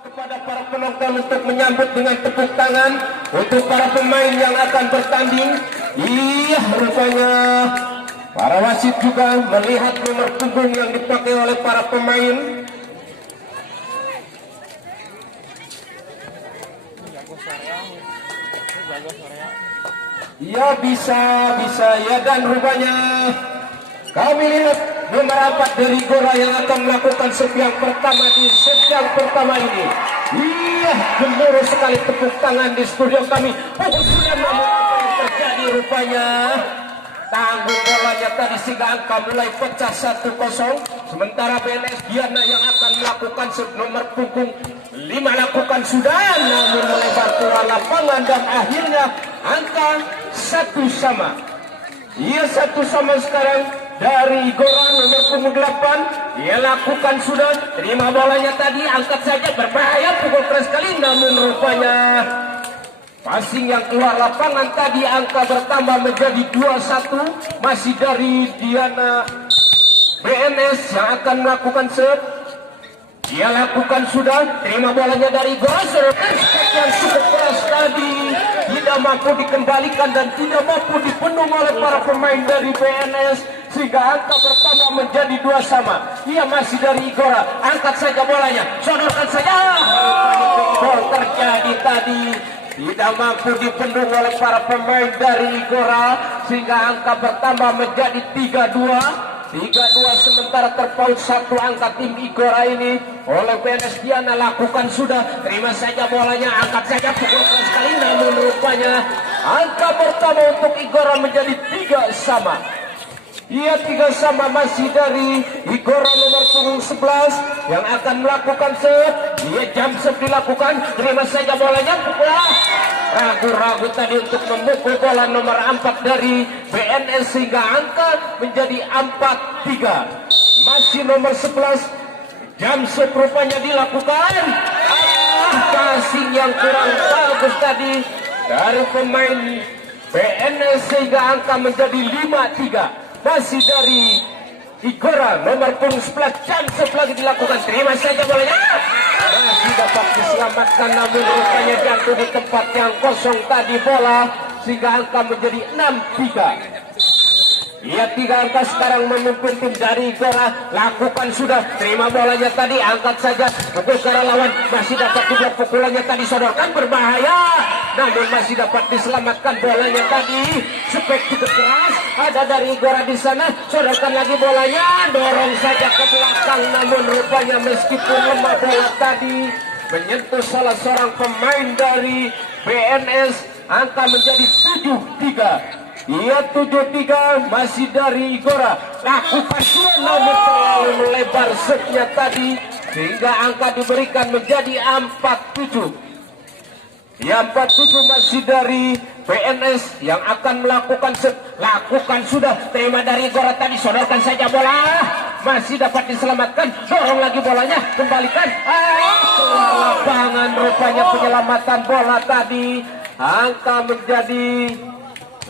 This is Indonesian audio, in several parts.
Kepada para penonton untuk menyambut dengan tepuk tangan untuk para pemain yang akan bertanding. Iya, rupanya para wasit juga melihat nomor punggung yang dipakai oleh para pemain. Ya bisa ya, dan rupanya kami lihat nomor 4 dari Gora yang akan melakukan set yang pertama di set yang pertama ini. Iya, gemuruh sekali tepuk tangan di studio kami. Sudah, namun apa yang terjadi rupanya tanggung bolanya tadi sehingga angka mulai pecah 1-0. Sementara BNS Diana yang akan melakukan set nomor punggung 5 lakukan sudah, namun melebar keluar lapangan dan akhirnya angka 1-1. Iya, 1-1 sekarang dari Gora nomor punggung 8. Ia lakukan sudah, terima bolanya tadi, angkat saja, berbahaya, pukul keras sekali, namun rupanya passing yang keluar lapangan tadi, angka bertambah menjadi 2-1. Masih dari Diana BNS yang akan melakukan set. Dia lakukan sudah, terima bolanya dari Gora, yang cukup keras tadi tidak mampu dikembalikan dan tidak mampu dipenuhi oleh para pemain dari BNS sehingga angka pertama menjadi 2-2. Ia masih dari Gora, angkat saja bolanya, sodorkan saja. Gol terjadi tadi tidak mampu dipenuhi oleh para pemain dari Gora sehingga angka bertambah menjadi 3-2. 3-2, sementara terpaut 1 angka tim Igora ini oleh BNS Diana. Lakukan sudah, terima saja bolanya, angkat saja, pukul keras sekali, namun rupanya angka pertama untuk Igora menjadi 3-3. Ia 3-3 masih dari Igora nomor punggung 11 yang akan melakukan set. Ia jump set dilakukan, terima saja bolanya, pukul. Ragu-ragu tadi untuk memukul bola nomor 4 dari BNS sehingga angka menjadi 4-3. Masih nomor 11 jam rupanya dilakukan. Passing yang kurang bagus tadi dari pemain BNS sehingga angka menjadi 5-3. Masih dari Igora nomor punggung 11 jam lagi dilakukan, terima saja bolanya. Masih dapat diselamatkan namun rupanya jatuh di tempat yang kosong tadi bola sehingga angka menjadi 6-3. Ia 3 angka sekarang memimpin tim dari Igora. Lakukan sudah, terima bolanya tadi, angkat saja, pukul ke arah lawan, masih dapat juga pukulannya tadi, sodorkan, berbahaya, namun masih dapat diselamatkan bolanya tadi. Spek cukup keras ada dari Igora di sana, sodorkan lagi bolanya, dorong saja ke belakang, namun rupanya meskipun lemah bola tadi menyentuh salah seorang pemain dari BNS, angka menjadi 7-3. Ia 7-3 masih dari Igora. Lakukan sudah, namun terlalu melebar setnya tadi sehingga angka diberikan menjadi 4-7. Ya, 4-7 masih dari BNS yang akan melakukan set. Lakukan sudah, terima dari Igora tadi, sodorkan saja bola, masih dapat diselamatkan, dorong lagi bolanya, kembalikan, keluar lapangan rupanya penyelamatan bola tadi. Angka menjadi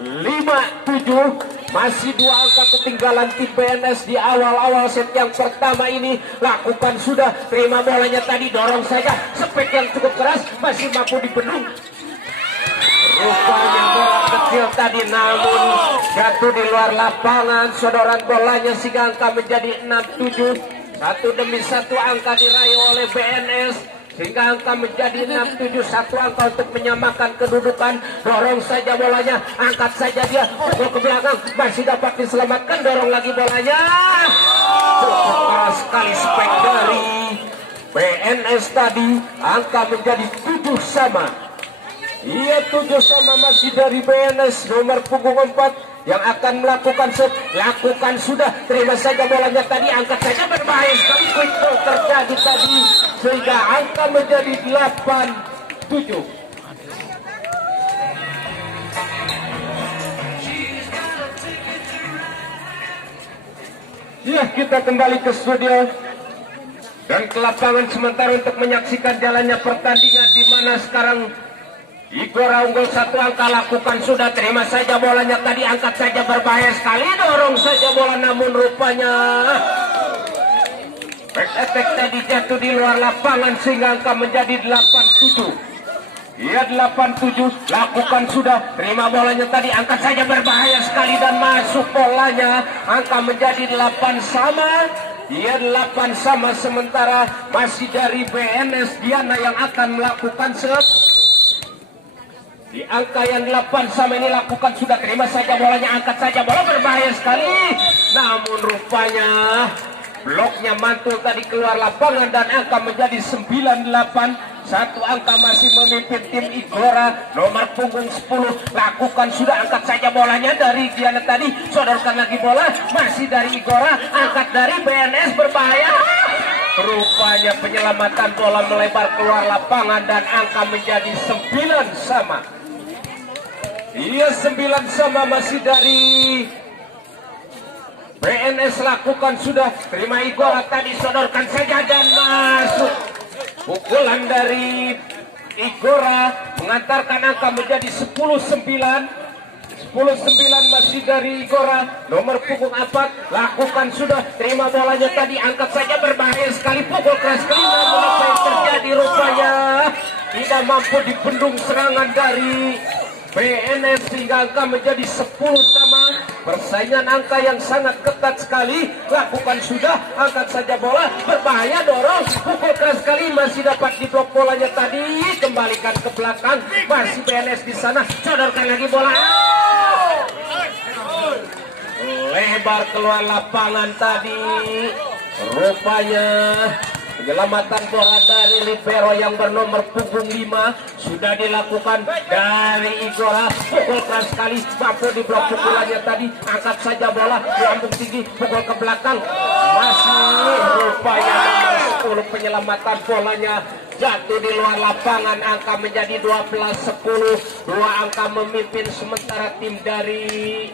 5-7. Masih 2 angka ketinggalan tim BNS di awal-awal set yang pertama ini. Lakukan sudah, terima bolanya tadi, dorong saja, spek yang cukup keras, masih mampu dibendung. Rupanya bola kecil tadi namun jatuh di luar lapangan, sodoran bolanya sehingga angka menjadi 6-7. 1 demi 1 angka diraih oleh BNS sehingga angka menjadi 6-7. 1 angka untuk menyamakan kedudukan. Dorong saja bolanya, angkat saja dia, pukul ke belakang, masih dapat diselamatkan, dorong lagi bolanya. Cukup keras sekali spek dari BNS tadi. Angka menjadi 7-7. Ia 7-7 masih dari BNS nomor punggung 4 yang akan melakukan set. Lakukan sudah, terima saja bolanya tadi, angkat saja, berbahaya sekali, quick ball terjadi tadi sehingga angka menjadi 8-7. Ya, kita kembali ke studio dan ke lapangan sementara untuk menyaksikan jalannya pertandingan di mana sekarang Igora unggul 1 angka. Lakukan sudah, terima saja bolanya tadi, angkat saja, berbahaya sekali, dorong saja bola namun rupanya Back attack tadi jatuh di luar lapangan sehingga angka menjadi 87. Iya 87, lakukan sudah, terima bolanya tadi, angkat saja, berbahaya sekali dan masuk bolanya, angka menjadi 8 sama. Iya 8 sama, sementara masih dari BNS Diana yang akan melakukan di angka yang 8 sama ini, lakukan sudah, terima saja bolanya, angkat saja, bola berbahaya sekali, namun rupanya bloknya mantul tadi keluar lapangan dan angka menjadi 98. Satu angka masih memimpin tim Igora, nomor punggung 10, lakukan sudah, angkat saja bolanya dari Diana tadi, sodorkan lagi bola, masih dari Igora, angkat dari BNS, berbahaya. Rupanya penyelamatan bola melebar keluar lapangan dan angka menjadi 9 sama. Iya 9 sama, masih dari BNS, lakukan sudah, terima Igora tadi, sodorkan saja dan masuk. Pukulan dari Igora mengantarkan angka menjadi 10-9. 10-9 masih dari Igora, nomor punggung 4, lakukan sudah, terima bolanya tadi, angkat saja, berbahaya sekali, pukul keras sekali, namun apa yang terjadi, rupanya tidak mampu dibendung serangan dari BNS sehingga angka menjadi 10 sama. Persaingan angka yang sangat ketat sekali, lakukan sudah, angkat saja bola, berbahaya, dorong, pukul keras sekali, masih dapat diblok bolanya tadi, kembalikan ke belakang, masih BNS di sana, sodorkan lagi bola, lebar keluar lapangan tadi. Rupanya penyelamatan bola dari libero yang bernomor punggung 5 sudah dilakukan dari Igora, pukul keras sekali, mampu diblok pukulannya tadi, angkat saja bola, lambung tinggi, pukul ke belakang, masih rupanya nomor 10 penyelamatan bolanya jatuh di luar lapangan, angka menjadi 12-10, dua angka memimpin, sementara tim dari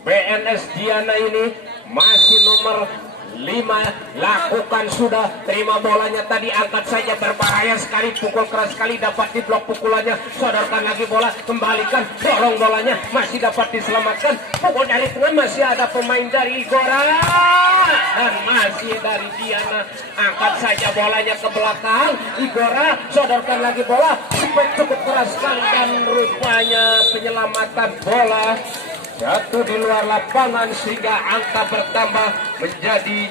BNS Diana ini masih nomor 5, lakukan sudah, terima bolanya tadi, angkat saja, berbahaya sekali, pukul keras sekali, dapat diblok pukulannya, sodorkan lagi bola, kembalikan, dorong bolanya, masih dapat diselamatkan, pukul dari tengah, masih ada pemain dari Igora dan masih dari Diana, angkat saja bolanya ke belakang, Igora, sodorkan lagi bola, cukup keras sekali dan rupanya penyelamatan bola jatuh di luar lapangan sehingga angka bertambah menjadi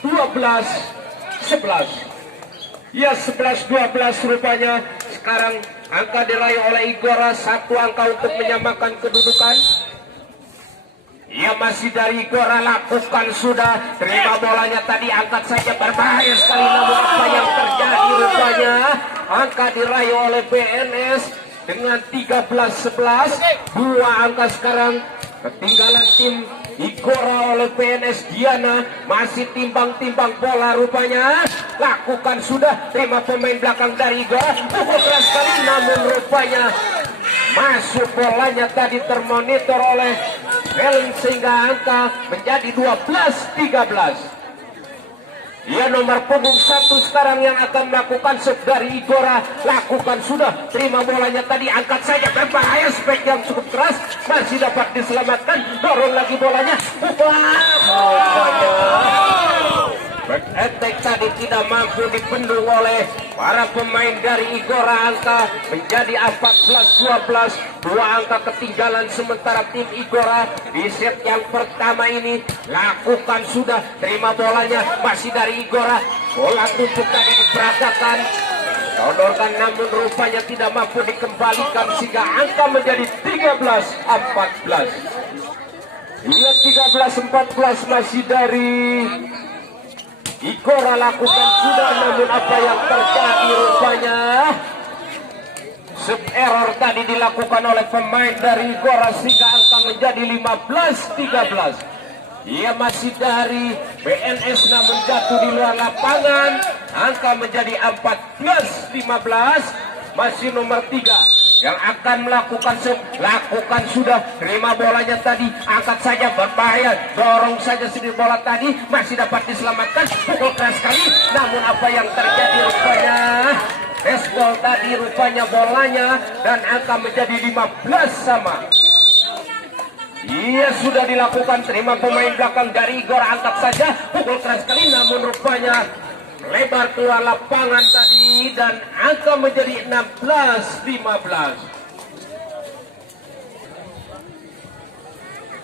12-11. Ya 11-12 rupanya. Sekarang angka diraih oleh Igora, satu angka untuk menyamakan kedudukan. Ya masih dari Igora, lakukan sudah, terima bolanya tadi, angkat saja, berbahaya sekali, namun apa yang terjadi, rupanya angka diraih oleh BNS dengan 13-11, dua angka sekarang ketinggalan tim Igora oleh BNS Diana, masih timbang-timbang bola rupanya, lakukan sudah, terima pemain belakang dari Igora, pukul keras sekali, namun rupanya masuk bolanya tadi termonitor oleh Helen sehingga angka menjadi 12-13. Ya nomor punggung 1 sekarang yang akan melakukan serve dari Igora, lakukan sudah, terima bolanya tadi, angkat saja, berbahaya, spek yang cukup keras, masih dapat diselamatkan, dorong lagi bolanya, back attack tadi tidak mampu dibendung oleh para pemain dari Igora, angka menjadi 14-12, dua angka ketinggalan sementara tim Igora di set yang pertama ini, lakukan sudah, terima bolanya, masih dari Igora, bola tumpuk tadi diperagakan, sodorkan, namun rupanya tidak mampu dikembalikan sehingga angka menjadi 13-14. Iya 13-14 masih dari Igora, lakukan sudah, namun apa yang terjadi, rupanya sub error tadi dilakukan oleh pemain dari Igora sehingga angka menjadi 15-13. Ia masih dari BNS namun jatuh di luar lapangan, angka menjadi 14-15, masih nomor 3 yang akan melakukan lakukan sudah, terima bolanya tadi, angkat saja, berbahaya, dorong saja sedikit bola tadi, masih dapat diselamatkan, pukul keras sekali, namun apa yang terjadi, rupanya baseball tadi rupanya bolanya dan angka menjadi 15 sama. Iya Iya, sudah dilakukan. Terima pemain belakang dari Igor, angkat saja, pukul keras sekali, namun rupanya lebar keluar lapangan tadi dan angka menjadi 16-15.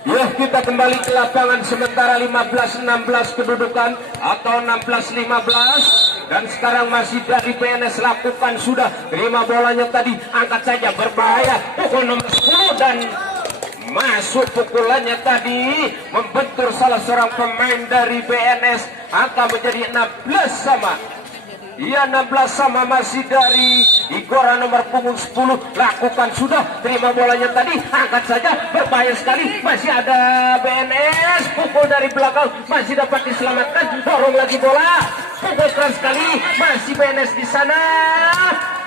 Ya, kita kembali ke lapangan sementara 15-16 kedudukan atau 16-15, dan sekarang masih dari PNS lakukan sudah. Terima bolanya tadi, angkat saja, berbahaya, pukul nomor 10 dan masuk pukulannya tadi membentur salah seorang pemain dari BNS. Angka menjadi 16 sama. Iya, 16 sama, masih dari Igora nomor punggung 10 lakukan sudah. Terima bolanya tadi, angkat saja, berbahaya sekali, masih ada BNS, pukul dari belakang, masih dapat diselamatkan, dorong lagi bola, pukul keras sekali, masih BNS di sana.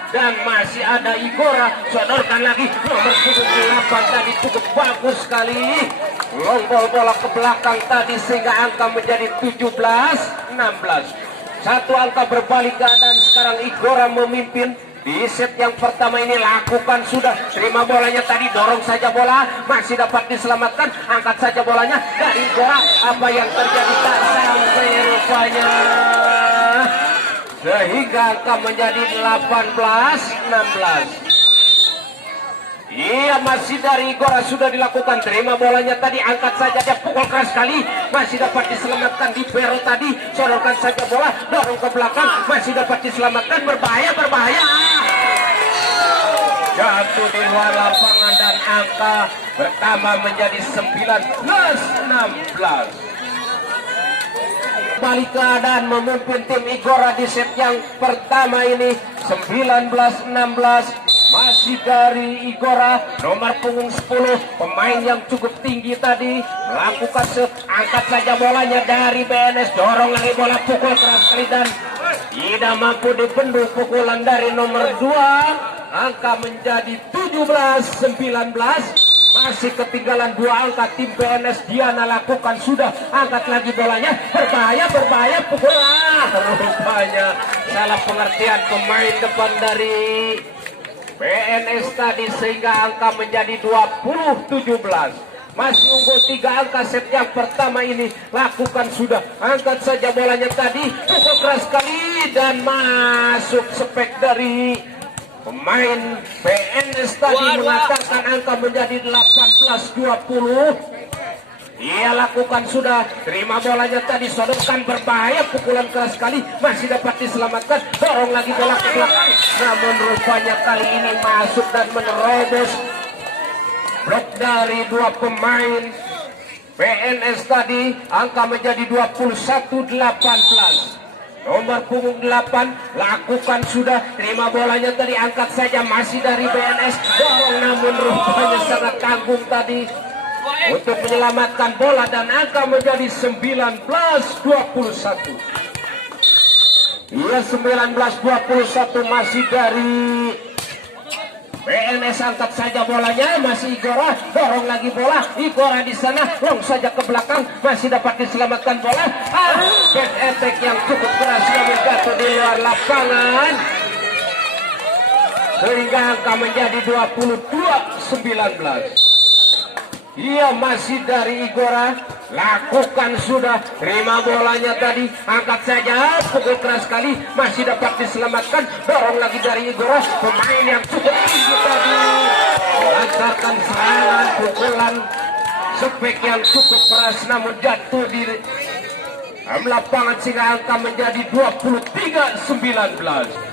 Dan masih ada Igora, sodorkan lagi, nomor punggung 8 tadi cukup bagus sekali, longgol bola ke belakang tadi sehingga angka menjadi 17-16. Satu angka berbalik keadaan, sekarang Igora memimpin di set yang pertama ini. Lakukan sudah, terima bolanya tadi, dorong saja bola, masih dapat diselamatkan, angkat saja bolanya dari Igora. Apa yang terjadi, tak sampai rupanya, sehingga angka menjadi 18-16. Iya, masih dari Igora sudah dilakukan. Terima bolanya tadi, angkat saja, dia pukul keras sekali, masih dapat diselamatkan di Pero tadi, sodorkan saja bola, dorong ke belakang, masih dapat diselamatkan, berbahaya, berbahaya, jatuh di luar lapangan dan angka bertambah menjadi 19-16. Balik keadaan memimpin tim Igora di set yang pertama ini 19-16. Masih dari Igora nomor punggung 10, pemain yang cukup tinggi tadi, lakukan set, angkat saja bolanya dari BNS, dorong lagi bola, pukul keras sekali dan tidak mampu dibendung pukulan dari nomor 2. Angka menjadi 17-19. Masih ketinggalan 2 angka tim PNS. Diana lakukan sudah, angkat lagi bolanya, berbahaya, berbahaya, pukul, rupanya salah pengertian pemain depan dari PNS tadi sehingga angka menjadi 20-17. Masih unggul 3 angka set yang pertama ini. Lakukan sudah, angkat saja bolanya tadi, pukul keras sekali dan masuk spek dari pemain PNS tadi, mengatakan angka menjadi 18-20. Ia lakukan sudah, terima bolanya tadi, sodorkan, berbahaya, pukulan keras sekali, masih dapat diselamatkan, dorong lagi bola ke belakang, namun rupanya kali ini masuk dan menerobos blok dari 2 pemain PNS tadi. Angka menjadi 21-18. Nomor punggung 8 lakukan sudah, terima bolanya tadi, angkat saja, masih dari BNS, dorong, namun rupanya sangat tanggung tadi untuk menyelamatkan bola dan angka menjadi 19-21. Iya, 19-21 masih dari PNS. Angkat saja bolanya, masih Igora, dorong lagi bola, Igora di sana, long saja ke belakang, masih dapat diselamatkan bola. Back attack yang cukup keras yang jatuh di luar lapangan sehingga angka menjadi 22-19. Iya, masih dari Igora, lakukan sudah, terima bolanya tadi, angkat saja, pukul keras sekali, masih dapat diselamatkan, dorong lagi dari Igora, pemain yang cukup tinggi tadi, melancarkan serangan, pukulan spek yang cukup keras namun jatuh di lapangan sehingga angka menjadi 23-19.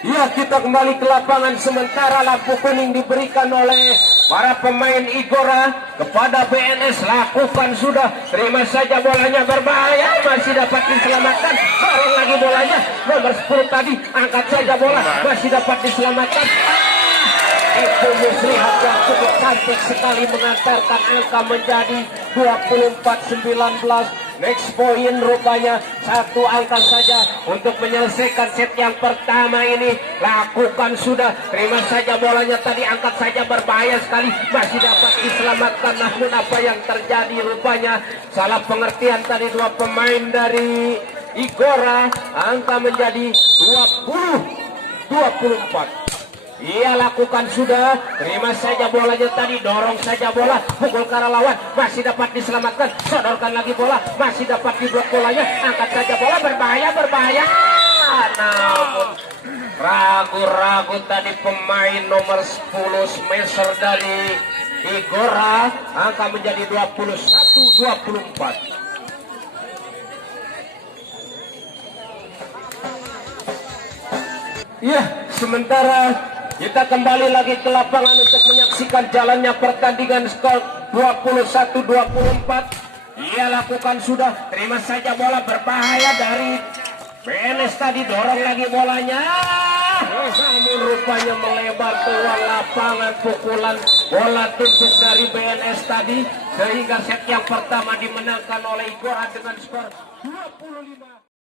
Ya, kita kembali ke lapangan sementara lampu kuning diberikan oleh para pemain Igora kepada BNS. Lakukan sudah, terima saja bolanya, berbahaya, masih dapat diselamatkan, dorong lagi bolanya, nomor 10 tadi, angkat saja bola, masih dapat diselamatkan. Itu Muslihat yang cukup cantik sekali mengantarkan angka menjadi 24-19. Next point rupanya 1 angka saja untuk menyelesaikan set yang pertama ini. Lakukan sudah, terima saja bolanya tadi, angkat saja, berbahaya sekali, masih dapat diselamatkan, namun apa yang terjadi rupanya salah pengertian tadi 2 pemain dari Igora. Angka menjadi 20-24. Ia lakukan sudah, terima saja bolanya tadi, dorong saja bola, pukul ke arah lawan, masih dapat diselamatkan, sodorkan lagi bola, masih dapat diblok bolanya, angkat saja bola, berbahaya, namun ragu-ragu tadi pemain nomor 10 smasher dari Igora, angka menjadi 21-24. Ya, sementara kita kembali lagi ke lapangan untuk menyaksikan jalannya pertandingan skor 21-24. Ia lakukan sudah, terima saja bola, berbahaya dari BNS tadi, dorong lagi bolanya. Namun rupanya melebar keluar lapangan, pukulan bola tumpuk dari BNS tadi, sehingga set yang pertama dimenangkan oleh Igora dengan skor 25.